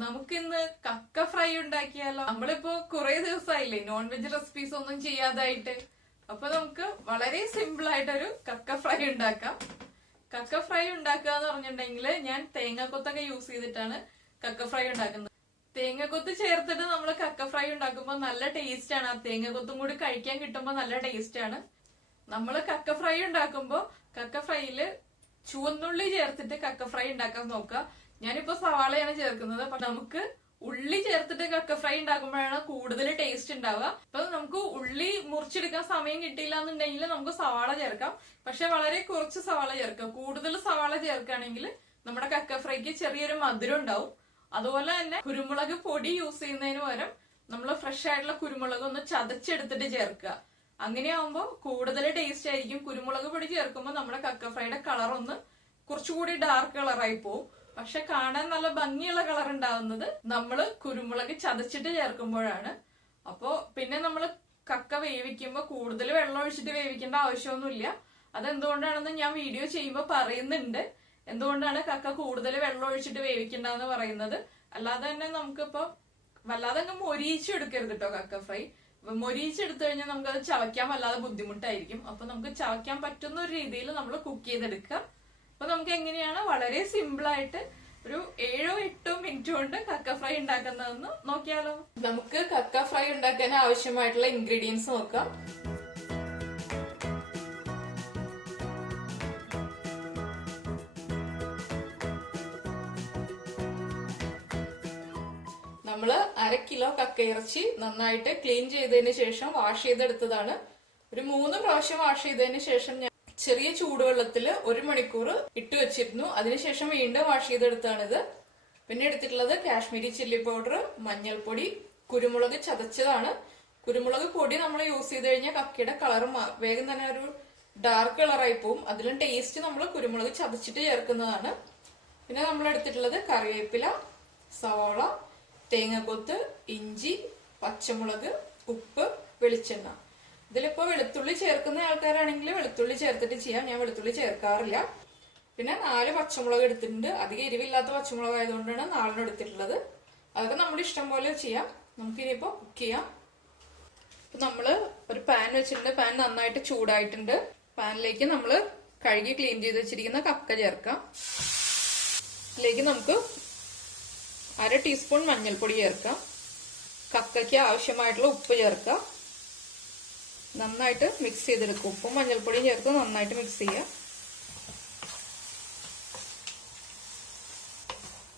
നമുക്കിന്ന് കക്ക ഫ്രൈ ഉണ്ടാക്കിയാലോ? നമ്മളിപ്പോ കുറെ ദിവസമായില്ലേ നോൺ വെജ് റെസിപ്പീസ് ഒന്നും ചെയ്യാതായിട്ട്. അപ്പൊ നമുക്ക് വളരെ സിമ്പിൾ ആയിട്ടൊരു കക്ക ഫ്രൈ ഉണ്ടാക്കാം. കക്ക ഫ്രൈ ഉണ്ടാക്കുക എന്ന് പറഞ്ഞിട്ടുണ്ടെങ്കിൽ ഞാൻ തേങ്ങാക്കൊത്തൊക്കെ യൂസ് ചെയ്തിട്ടാണ് കക്ക ഫ്രൈ ഉണ്ടാക്കുന്നത്. തേങ്ങാക്കൊത്ത് ചേർത്തിട്ട് നമ്മൾ കക്ക ഫ്രൈ ഉണ്ടാക്കുമ്പോൾ നല്ല ടേസ്റ്റ് ആണ്. ആ തേങ്ങാക്കൊത്തും കൂടി കഴിക്കാൻ കിട്ടുമ്പോൾ നല്ല ടേസ്റ്റ് ആണ്. നമ്മൾ കക്ക ഫ്രൈ ഉണ്ടാക്കുമ്പോൾ കക്ക ഫ്രൈയില് ചുവന്നുള്ളി ചേർത്തിട്ട് കക്ക ഫ്രൈ ഉണ്ടാക്കാൻ നോക്കുക. ഞാനിപ്പോ സവാളയാണ് ചേർക്കുന്നത്. അപ്പൊ നമുക്ക് ഉള്ളി ചേർത്തിട്ട് കക്ക ഫ്രൈ ഉണ്ടാക്കുമ്പോഴാണ് കൂടുതൽ ടേസ്റ്റ് ഉണ്ടാവുക. അപ്പൊ നമുക്ക് ഉള്ളി മുറിച്ചെടുക്കാൻ സമയം കിട്ടിയില്ല എന്നുണ്ടെങ്കിൽ നമുക്ക് സവാള ചേർക്കാം. പക്ഷെ വളരെ കുറച്ച് സവാള ചേർക്കാം. കൂടുതൽ സവാള ചേർക്കുകയാണെങ്കിൽ നമ്മുടെ കക്ക ഫ്രൈക്ക് ചെറിയൊരു മധുരം ഉണ്ടാവും. അതുപോലെ തന്നെ കുരുമുളക് പൊടി യൂസ് ചെയ്യുന്നതിന് പകരം നമ്മൾ ഫ്രഷ് ആയിട്ടുള്ള കുരുമുളക് ഒന്ന് ചതച്ചെടുത്തിട്ട് ചേർക്കുക. അങ്ങനെയാവുമ്പോൾ കൂടുതൽ ടേസ്റ്റ് ആയിരിക്കും. കുരുമുളക് പൊടി ചേർക്കുമ്പോൾ നമ്മുടെ കക്ക ഫ്രൈയുടെ കളർ ഒന്ന് കുറച്ചുകൂടി ഡാർക്ക് കളറായി പോവും. പക്ഷെ കാണാൻ നല്ല ഭംഗിയുള്ള കളർ ഉണ്ടാവുന്നത് നമ്മള് കുരുമുളക് ചതച്ചിട്ട് ചേർക്കുമ്പോഴാണ്. അപ്പോ പിന്നെ നമ്മൾ കക്ക വേവിക്കുമ്പോൾ കൂടുതൽ വെള്ളം ഒഴിച്ചിട്ട് വേവിക്കേണ്ട ആവശ്യമൊന്നുമില്ല. അതെന്തുകൊണ്ടാണെന്ന് ഞാൻ വീഡിയോ ചെയ്യുമ്പോൾ പറയുന്നുണ്ട്. എന്തുകൊണ്ടാണ് കക്ക കൂടുതൽ വെള്ളം ഒഴിച്ചിട്ട് വേവിക്കണ്ടെന്ന് പറയുന്നത്. അല്ലാതെ തന്നെ നമുക്കിപ്പോ വല്ലാതെ അങ്ങ് മൊരിയിച്ചെടുക്കരുത് കേട്ടോ കക്ക ഫ്രൈ. മൊരിയിച്ചെടുത്തു കഴിഞ്ഞാൽ നമുക്കത് ചവയ്ക്കാൻ വല്ലാതെ ബുദ്ധിമുട്ടായിരിക്കും. അപ്പൊ നമുക്ക് ചവയ്ക്കാൻ പറ്റുന്ന ഒരു രീതിയിൽ നമ്മൾ കുക്ക് ചെയ്തെടുക്കുക. അപ്പൊ നമുക്ക് എങ്ങനെയാണ് വളരെ സിമ്പിൾ ആയിട്ട് ഒരു 7-8 മിനിറ്റ് കൊണ്ട് കക്ക ഫ്രൈ ഉണ്ടാക്കുന്നതെന്ന് നോക്കിയാലോ? നമുക്ക് കക്ക ഫ്രൈ ഉണ്ടാക്കാൻ ആവശ്യമായിട്ടുള്ള ഇൻഗ്രീഡിയൻസ് നോക്കാം. നമ്മള് 1/2 കിലോ കക്കയിറച്ചി നന്നായിട്ട് ക്ലീൻ ചെയ്തതിന് ശേഷം വാഷ് ചെയ്തെടുത്തതാണ്. ഒരു 3 പ്രാവശ്യം വാഷ് ചെയ്തതിന് ശേഷം ഞാൻ ചെറിയ ചൂടുവെള്ളത്തില് 1 മണിക്കൂർ ഇട്ട് വെച്ചിരുന്നു. അതിനുശേഷം വീണ്ടും വാഷ് ചെയ്തെടുത്താണിത്. പിന്നെ എടുത്തിട്ടുള്ളത് കാശ്മീരി ചില്ലി പൗഡർ, മഞ്ഞൾപ്പൊടി, കുരുമുളക് ചതച്ചതാണ്. കുരുമുളക് പൊടി നമ്മൾ യൂസ് ചെയ്ത് കഴിഞ്ഞാൽ കക്കയുടെ കളർ വേഗം തന്നെ ഒരു ഡാർക്ക് കളറായി പോവും. അതിലും ടേസ്റ്റ് നമ്മൾ കുരുമുളക് ചതച്ചിട്ട് ചേർക്കുന്നതാണ്. പിന്നെ നമ്മൾ എടുത്തിട്ടുള്ളത് കറിവേപ്പില, സവാള, തേങ്ങാക്കൊത്ത്, ഇഞ്ചി, പച്ചമുളക്, ഉപ്പ്, വെളിച്ചെണ്ണ. ഇതിലിപ്പോ വെളുത്തുള്ളി ചേർക്കുന്ന ആൾക്കാരാണെങ്കിൽ വെളുത്തുള്ളി ചേർത്തിട്ട് ചെയ്യാം. ഞാൻ വെളുത്തുള്ളി ചേർക്കാറില്ല. പിന്നെ 4 പച്ചമുളക് എടുത്തിട്ടുണ്ട്. അധികം എരിവില്ലാത്ത പച്ചമുളക് ആയതുകൊണ്ടാണ് 4 എടുത്തിട്ടുള്ളത്. അതൊക്കെ നമ്മുടെ ഇഷ്ടം പോലെ ചെയ്യാം. നമുക്കിനിയിപ്പോ കുക്ക് ചെയ്യാം. ഇപ്പൊ നമ്മള് ഒരു പാൻ വെച്ചിട്ടുണ്ട്. പാൻ നന്നായിട്ട് ചൂടായിട്ടുണ്ട്. പാനിലേക്ക് നമ്മൾ കഴുകി ക്ലീൻ ചെയ്ത് വെച്ചിരിക്കുന്ന കക്ക ചേർക്കാം. ഇതിലേക്ക് നമുക്ക് 1/2 ടീസ്പൂൺ മഞ്ഞൾപ്പൊടി ചേർക്കാം. കക്കയ്ക്ക് ആവശ്യമായിട്ടുള്ള ഉപ്പ് ചേർക്കാം. നന്നായിട്ട് മിക്സ് ചെയ്തെടുക്കും. ഉപ്പും മഞ്ഞൾപ്പൊടിയും ചേർത്ത് നന്നായിട്ട് മിക്സ് ചെയ്യുക.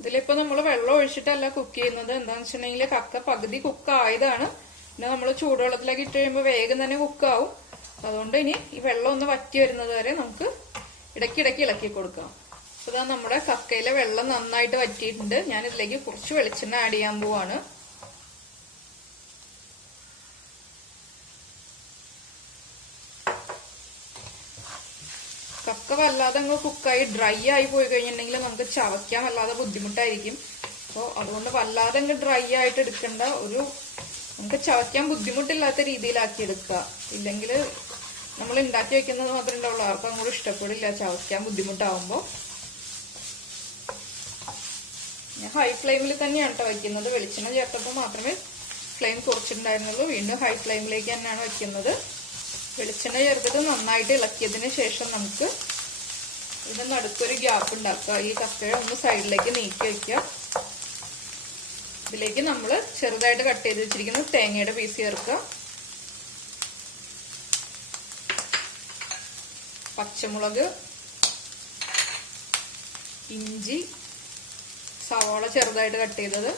ഇതിലിപ്പോ നമ്മൾ വെള്ളം ഒഴിച്ചിട്ടല്ല കുക്ക് ചെയ്യുന്നത്. എന്താണെന്ന് വെച്ചിട്ടുണ്ടെങ്കിൽ കക്ക പകുതി കുക്ക് ആയതാണ്. പിന്നെ നമ്മൾ ചൂടുവെള്ളത്തിലേക്ക് ഇട്ട് കഴിയുമ്പോൾ വേഗം തന്നെ കുക്കാവും. അതുകൊണ്ട് ഇനി ഈ വെള്ളം ഒന്ന് വറ്റി വരുന്നത് വരെ നമുക്ക് ഇടയ്ക്കിടയ്ക്ക് ഇളക്കി കൊടുക്കാം. അപ്പൊ ഇതാ നമ്മുടെ കക്കയിലെ വെള്ളം നന്നായിട്ട് വറ്റിയിട്ടുണ്ട്. ഞാൻ ഇതിലേക്ക് കുറച്ച് വെളിച്ചെണ്ണ ആഡ് ചെയ്യാൻ പോവാണ്. കക്ക വല്ലാതെ അങ്ങ് കുക്കായി ഡ്രൈ ആയി പോയി കഴിഞ്ഞിട്ടുണ്ടെങ്കിൽ നമുക്ക് ചവയ്ക്കാൻ വല്ലാതെ ബുദ്ധിമുട്ടായിരിക്കും. അപ്പോൾ അതുകൊണ്ട് വല്ലാതെ അങ്ങ് ഡ്രൈ ആയിട്ട് എടുക്കേണ്ട, നമുക്ക് ചവയ്ക്കാൻ ബുദ്ധിമുട്ടില്ലാത്ത രീതിയിലാക്കി എടുക്കുക. ഇല്ലെങ്കിൽ നമ്മൾ ഉണ്ടാക്കി വെക്കുന്നത് മാത്രമേ ഉണ്ടാവുള്ളൂ. ആർക്കും അങ്ങോട്ട് ഇഷ്ടപ്പെടില്ല ചവയ്ക്കാൻ ബുദ്ധിമുട്ടാവുമ്പോൾ. ഞാൻ ഹൈ ഫ്ലെയിമിൽ തന്നെയാണ് കേട്ടോ വയ്ക്കുന്നത്. വെളിച്ചെണ്ണ ചേർത്തപ്പോൾ മാത്രമേ ഫ്ലെയിം കുറച്ചിട്ടുണ്ടായിരുന്നുള്ളൂ. വീണ്ടും ഹൈ ഫ്ലെയിമിലേക്ക് തന്നെയാണ് വയ്ക്കുന്നത്. വെളിച്ചെണ്ണ ചേർത്തിട്ട് നന്നായിട്ട് ഇളക്കിയതിന് ശേഷം നമുക്ക് ഇതിന് നടുക്കൊരു ഗ്യാപ്പ് ഉണ്ടാക്കുക. ഈ കക്കയെ ഒന്ന് സൈഡിലേക്ക് നീക്കി വയ്ക്കുക. ഇതിലേക്ക് നമ്മൾ ചെറുതായിട്ട് കട്ട് ചെയ്ത് വെച്ചിരിക്കുന്ന തേങ്ങയുടെ പീസ് ചേർക്കുക. പച്ചമുളക്, ഇഞ്ചി, സവാള ചെറുതായിട്ട് കട്ട് ചെയ്തത്,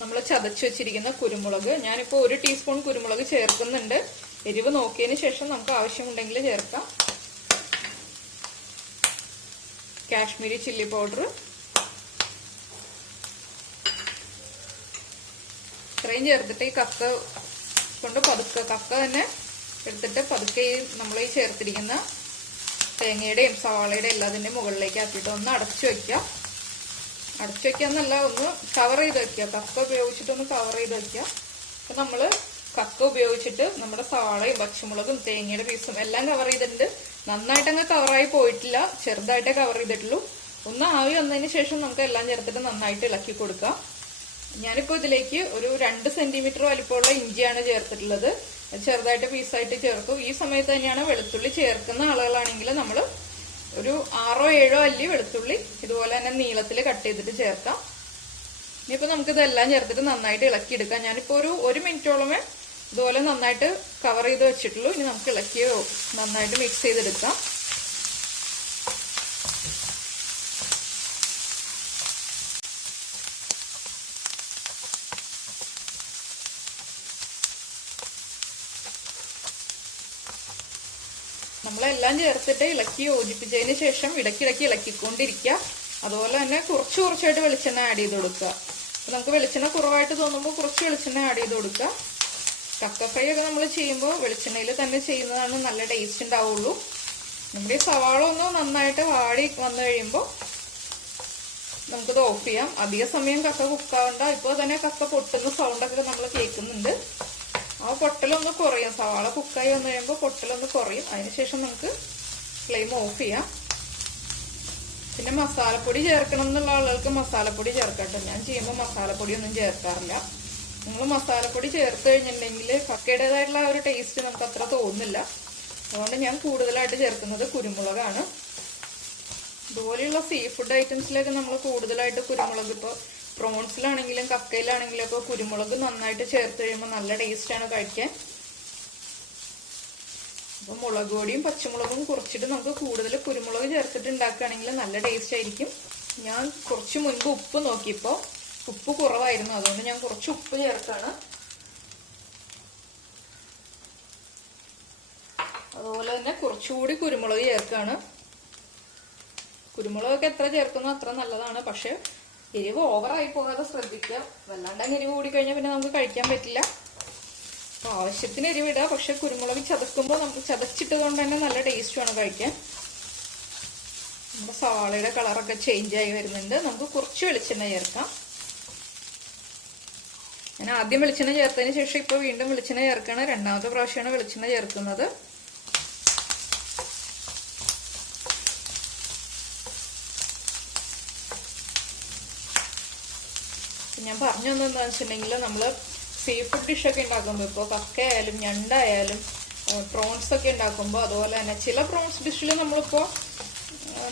നമ്മൾ ചതച്ച് വെച്ചിരിക്കുന്ന കുരുമുളക്. ഞാനിപ്പോൾ 1 ടീസ്പൂൺ കുരുമുളക് ചേർക്കുന്നുണ്ട്. എരിവ് നോക്കിയതിന് ശേഷം നമുക്ക് ആവശ്യമുണ്ടെങ്കിൽ ചേർക്കാം. Kashmiri chilli powder. ഇത്രയും ചേർത്തിട്ട് ഈ കക്ക കൊണ്ട് പതുക്കെ കക്ക തന്നെ എടുത്തിട്ട് പതുക്കെ നമ്മൾ ഈ ചേർത്തിരിക്കുന്ന തേങ്ങയുടെയും സവാളയുടെയും എല്ലാത്തിൻ്റെയും മുകളിലേക്ക് ആക്കിയിട്ട് ഒന്ന് അടച്ചു വെക്കുക. അടച്ചു വെക്കാന്നല്ല, ഒന്ന് കവർ ചെയ്ത് വെക്കുക. കക്ക ഉപയോഗിച്ചിട്ടൊന്ന് കവർ ചെയ്ത് വെക്കുക. അപ്പൊ നമ്മള് കക്ക ഉപയോഗിച്ചിട്ട് നമ്മുടെ സവാളയും പച്ചമുളകും തേങ്ങയുടെ പീസും എല്ലാം കവർ ചെയ്തിട്ടുണ്ട്. നന്നായിട്ടങ്ങ് കവറായി പോയിട്ടില്ല, ചെറുതായിട്ടേ കവർ ചെയ്തിട്ടുള്ളൂ. ഒന്ന് ആവി വന്നതിന് ശേഷം നമുക്ക് എല്ലാം ചേർത്തിട്ട് നന്നായിട്ട് ഇളക്കി കൊടുക്കാം. ഞാനിപ്പോ ഇതിലേക്ക് ഒരു 2 സെന്റിമീറ്റർ വലിപ്പമുള്ള ഇഞ്ചിയാണ് ചേർത്തിട്ടുള്ളത്. ചെറുതായിട്ട് പീസായിട്ട് ചേർത്തു. ഈ സമയത്ത് തന്നെയാണ് വെളുത്തുള്ളി ചേർക്കുന്ന ആളുകളാണെങ്കിൽ നമ്മൾ ഒരു 6-7 അല്ലി വെളുത്തുള്ളി ഇതുപോലെ തന്നെ നീളത്തിൽ കട്ട് ചെയ്തിട്ട് ചേർക്കാം. ഇനിയിപ്പോ നമുക്ക് ഇതെല്ലാം ചേർത്തിട്ട് നന്നായിട്ട് ഇളക്കിയെടുക്കാം. ഞാനിപ്പോ ഒരു 1 മിനിറ്റോളമേ ഇതുപോലെ നന്നായിട്ട് കവർ ചെയ്ത് വെച്ചിട്ടുള്ളൂ. ഇനി നമുക്ക് ഇളക്കി നന്നായിട്ട് മിക്സ് ചെയ്തെടുക്കാം. നമ്മളെല്ലാം ചേർത്തിട്ട് ഇളക്കി യോജിപ്പിച്ചതിന് ശേഷം ഇടയ്ക്കിടയ്ക്ക് ഇളക്കിക്കൊണ്ടിരിക്കുക. അതുപോലെ തന്നെ കുറച്ചായിട്ട് വെളിച്ചെണ്ണ ആഡ് ചെയ്ത് കൊടുക്കുക. അപ്പൊ നമുക്ക് വെളിച്ചെണ്ണ കുറവായിട്ട് തോന്നുമ്പോൾ കുറച്ച് വെളിച്ചെണ്ണ ആഡ് ചെയ്ത് കൊടുക്കുക. കക്ക ഫ്രൈ ഒക്കെ നമ്മൾ ചെയ്യുമ്പോൾ വെളിച്ചെണ്ണയിൽ തന്നെ ചെയ്യുന്നതാണ് നല്ല ടേസ്റ്റ് ഉണ്ടാവുള്ളൂ. നമ്മുടെ ഈ സവാള ഒന്ന് നന്നായിട്ട് വാടി വന്നു കഴിയുമ്പോൾ നമുക്കത് ഓഫ് ചെയ്യാം. അധിക സമയം കക്ക കുക്കാവണ്ട. ഇപ്പോൾ തന്നെ കക്ക പൊട്ടുന്ന സൗണ്ടൊക്കെ നമ്മൾ കേൾക്കുന്നുണ്ട്. ആ പൊട്ടലൊന്ന് കുറയും. സവാള കുക്കായി വന്നു കഴിയുമ്പോൾ പൊട്ടലൊന്ന് കുറയും. അതിനുശേഷം നമുക്ക് ഫ്ലെയിം ഓഫ് ചെയ്യാം. പിന്നെ മസാലപ്പൊടി ചേർക്കണം എന്നുള്ള ആളുകൾക്ക് മസാലപ്പൊടി ചേർക്കട്ടെ. ഞാൻ ചെയ്യുമ്പോൾ മസാലപ്പൊടി ഒന്നും ചേർക്കാറില്ല. നിങ്ങൾ മസാലപ്പൊടി ചേർത്ത് കഴിഞ്ഞിട്ടുണ്ടെങ്കിൽ കക്കയുടേതായിട്ടുള്ള ആ ഒരു ടേസ്റ്റ് നമുക്ക് അത്ര തോന്നുന്നില്ല. അതുകൊണ്ട് ഞാൻ കൂടുതലായിട്ട് ചേർക്കുന്നത് കുരുമുളകാണ്. ഇതുപോലെയുള്ള സീ ഫുഡ് ഐറ്റംസിലേക്ക് നമ്മൾ കൂടുതലായിട്ട് കുരുമുളക്, ഇപ്പോൾ പ്രോൺസിലാണെങ്കിലും കക്കയിലാണെങ്കിലും ഒക്കെ കുരുമുളക് നന്നായിട്ട് ചേർത്ത് കഴിയുമ്പോൾ നല്ല ടേസ്റ്റാണ് കഴിക്കാൻ. അപ്പൊ മുളക് പൊടിയും പച്ചമുളകും കുറച്ചിട്ട് നമുക്ക് കൂടുതൽ കുരുമുളക് ചേർത്തിട്ട് ഉണ്ടാക്കുകയാണെങ്കിൽ നല്ല ടേസ്റ്റ് ആയിരിക്കും. ഞാൻ കുറച്ച് മുൻപ് ഉപ്പ് നോക്കിയപ്പോൾ ഉപ്പ് കുറവായിരുന്നു. അതുകൊണ്ട് ഞാൻ കുറച്ച് ഉപ്പ് ചേർത്താണ്. അതുപോലെ തന്നെ കുറച്ചുകൂടി കുരുമുളക് ചേർക്കാണ്. കുരുമുളകൊക്കെ എത്ര ചേർക്കുന്നോ അത്ര നല്ലതാണ്. പക്ഷെ എരിവ് ഓവറായി പോകാതെ ശ്രദ്ധിക്കുക. വല്ലാണ്ട് എരിവ് കൂടിക്കഴിഞ്ഞാൽ പിന്നെ നമുക്ക് കഴിക്കാൻ പറ്റില്ല. അപ്പൊ ആവശ്യത്തിന് എരിവിടുക. പക്ഷെ കുരുമുളക് ചതക്കുമ്പോൾ നമുക്ക് ചതച്ചിട്ടത് കൊണ്ട് തന്നെ നല്ല ടേസ്റ്റുമാണ് കഴിക്കാൻ. നമ്മുടെ സവാളയുടെ കളറൊക്കെ ചേഞ്ച് ആയി വരുന്നുണ്ട്. നമുക്ക് കുറച്ച് വെളിച്ചെണ്ണ ചേർക്കാം. ഞാൻ ആദ്യം വെളിച്ചെണ്ണ ചേർത്തതിന് ശേഷം ഇപ്പൊ വീണ്ടും വെളിച്ചെണ്ണ ചേർക്കാണ്. രണ്ടാമത്തെ പ്രാവശ്യമാണ് വെളിച്ചെണ്ണ ചേർക്കുന്നത്. ഞാൻ പറഞ്ഞു തന്നെന്താണെന്ന് വെച്ചിട്ടുണ്ടെങ്കിൽ നമ്മള് സീ ഫുഡ് ഡിഷൊക്കെ ഉണ്ടാക്കുമ്പോൾ ഇപ്പോൾ കക്കയായാലും ഞണ്ടായാലും പ്രോൺസ് ഒക്കെ ഉണ്ടാക്കുമ്പോൾ അതുപോലെ തന്നെ ചില പ്രോൺസ് ഡിഷിൽ നമ്മളിപ്പോൾ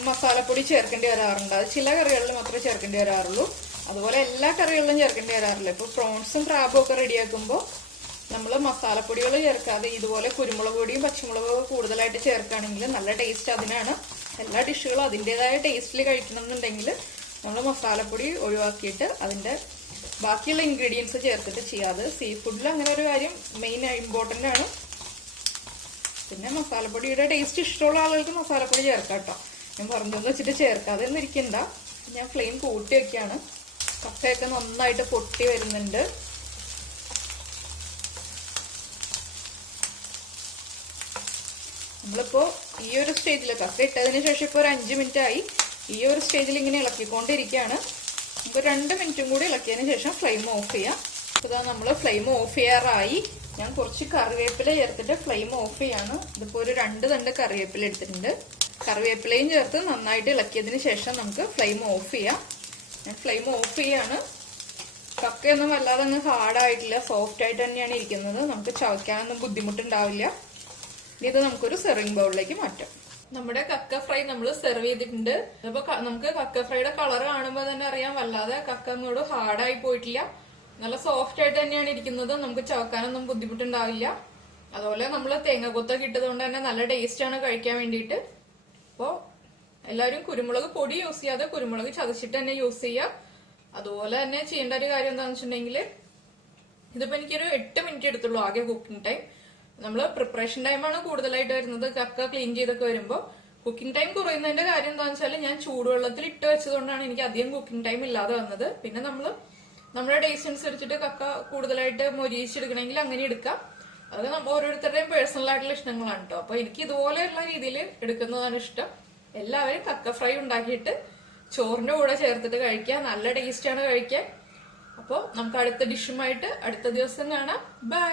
മസാലപ്പൊടി ചേർക്കേണ്ടി വരാറുണ്ട്. അത് ചില കറികളിൽ മാത്രമേ ചേർക്കേണ്ടി വരാറുള്ളൂ. അതുപോലെ എല്ലാ കറികളിലും ചേർക്കേണ്ടി വരാറില്ല. ഇപ്പോൾ പ്രോൺസും ക്രാബും ഒക്കെ റെഡിയാക്കുമ്പോൾ നമ്മൾ മസാലപ്പൊടികൾ ചേർക്കാതെ ഇതുപോലെ കുരുമുളക് പൊടിയും പച്ചമുളകും ഒക്കെ കൂടുതലായിട്ട് ചേർക്കുകയാണെങ്കിൽ നല്ല ടേസ്റ്റ് അതിനാണ്. എല്ലാ ഡിഷുകളും അതിൻ്റെതായ ടേസ്റ്റിൽ കഴിക്കണം എന്നുണ്ടെങ്കിൽ നമ്മൾ മസാലപ്പൊടി ഒഴിവാക്കിയിട്ട് അതിൻ്റെ ബാക്കിയുള്ള ഇൻഗ്രീഡിയൻസ് ചേർത്തിട്ട് ചെയ്യാതെ. സീ ഫുഡിൽ അങ്ങനെ ഒരു കാര്യം മെയിൻ ഇമ്പോർട്ടൻ്റ് ആണ്. പിന്നെ മസാലപ്പൊടിയുടെ ടേസ്റ്റ് ഇഷ്ടമുള്ള ആളുകൾക്ക് മസാലപ്പൊടി ചേർക്കാം കേട്ടോ. ഞാൻ പറഞ്ഞതെന്ന് വെച്ചിട്ട് ചേർക്കാതെ ഒന്നും ഇരിക്കണ്ട. ഞാൻ ഫ്ലെയിം കൂട്ടി വെക്കുകയാണ്. കക്കയൊക്കെ നന്നായിട്ട് പൊട്ടി വരുന്നുണ്ട്. നമ്മളിപ്പോ ഈ ഒരു സ്റ്റേജിൽ കക്ക ഇട്ടതിന് ശേഷം ഇപ്പോൾ ഒരു 5 മിനിറ്റ് ആയി. ഈ ഒരു സ്റ്റേജിൽ ഇങ്ങനെ ഇളക്കിക്കൊണ്ടിരിക്കുകയാണ്. നമുക്ക് 2 മിനിറ്റും കൂടി ഇളക്കിയതിന് ശേഷം ഫ്ലെയിം ഓഫ് ചെയ്യാം. ഇതാ നമ്മൾ ഫ്ലെയിം ഓഫ് ചെയ്യാറായി. ഞാൻ കുറച്ച് കറിവേപ്പില ചേർത്തിട്ട് ഫ്ലെയിം ഓഫ് ചെയ്യാണ്. ഇതിപ്പോ ഒരു 2 തണ്ട് കറിവേപ്പില എടുത്തിട്ടുണ്ട്. കറിവേപ്പിലയും ചേർത്ത് നന്നായിട്ട് ഇളക്കിയതിന് ശേഷം നമുക്ക് ഫ്ലെയിം ഓഫ് ചെയ്യാം. ഞാൻ ഫ്ലെയിം ഓഫ് ചെയ്യാണ്. കക്കയൊന്നും വല്ലാതെ അങ്ങ് ഹാർഡായിട്ടില്ല, സോഫ്റ്റ് ആയിട്ട് തന്നെയാണ് ഇരിക്കുന്നത്. നമുക്ക് ചവയ്ക്കാനൊന്നും ബുദ്ധിമുട്ടുണ്ടാവില്ല. ഇനി ഇത് നമുക്കൊരു സെർവിങ് ബൗളിലേക്ക് മാറ്റാം. നമ്മുടെ കക്ക ഫ്രൈ നമ്മൾ സെർവ് ചെയ്തിട്ടുണ്ട്. അപ്പൊ നമുക്ക് കക്ക ഫ്രൈയുടെ കളർ കാണുമ്പോൾ തന്നെ അറിയാം വല്ലാതെ കക്ക അങ്ങോട്ട് ഹാർഡായി പോയിട്ടില്ല. നല്ല സോഫ്റ്റ് ആയിട്ട് തന്നെയാണ് ഇരിക്കുന്നത്. നമുക്ക് ചവക്കാനൊന്നും ബുദ്ധിമുട്ടുണ്ടാവില്ല. അതുപോലെ നമ്മൾ തേങ്ങാക്കൊത്തൊക്കെ ഇട്ടതുകൊണ്ട് തന്നെ നല്ല ടേസ്റ്റ് ആണ് കഴിക്കാൻ വേണ്ടിയിട്ട്. അപ്പോൾ എല്ലാവരും കുരുമുളക് പൊടി യൂസ് ചെയ്യാതെ കുരുമുളക് ചതച്ചിട്ട് തന്നെ യൂസ് ചെയ്യുക. അതുപോലെ തന്നെ ചെയ്യേണ്ട ഒരു കാര്യം എന്താണെന്ന് വെച്ചിട്ടുണ്ടെങ്കിൽ ഇതിപ്പോ എനിക്കൊരു 8 മിനിറ്റ് എടുത്തുള്ളൂ ആകെ കുക്കിംഗ് ടൈം. നമ്മള് പ്രിപ്പറേഷൻ ടൈമാണ് കൂടുതലായിട്ട് വരുന്നത്. കക്ക ക്ലീൻ ചെയ്തൊക്കെ വരുമ്പോൾ കുക്കിംഗ് ടൈം കുറയുന്നതിന്റെ കാര്യം എന്താണെന്ന് വെച്ചാൽ ഞാൻ ചൂടുവെള്ളത്തിൽ ഇട്ട് വെച്ചതുകൊണ്ടാണ് എനിക്ക് അധികം കുക്കിംഗ് ടൈം ഇല്ലാതെ വന്നത്. പിന്നെ നമ്മുടെ ടേസ്റ്റ് അനുസരിച്ചിട്ട് കക്ക കൂടുതലായിട്ട് മൊരിയിച്ചെടുക്കണമെങ്കിൽ അങ്ങനെ എടുക്കാം. അത് ഓരോരുത്തരുടെയും പേഴ്സണൽ ആയിട്ടുള്ള ഇഷ്ടങ്ങളാണ് കേട്ടോ. അപ്പൊ എനിക്ക് ഇതുപോലെയുള്ള രീതിയിൽ എടുക്കുന്നതാണ് ഇഷ്ടം. എല്ലാവരും കക്ക ഫ്രൈ ഉണ്ടാക്കിയിട്ട് ചോറിന്റെ കൂടെ ചേർത്തിട്ട് കഴിക്കാം. നല്ല ടേസ്റ്റ് ആണ് കഴിക്കാൻ. അപ്പോൾ നമുക്ക് അടുത്ത ഡിഷുമായിട്ട് അടുത്ത ദിവസം കാണാം. ബൈ.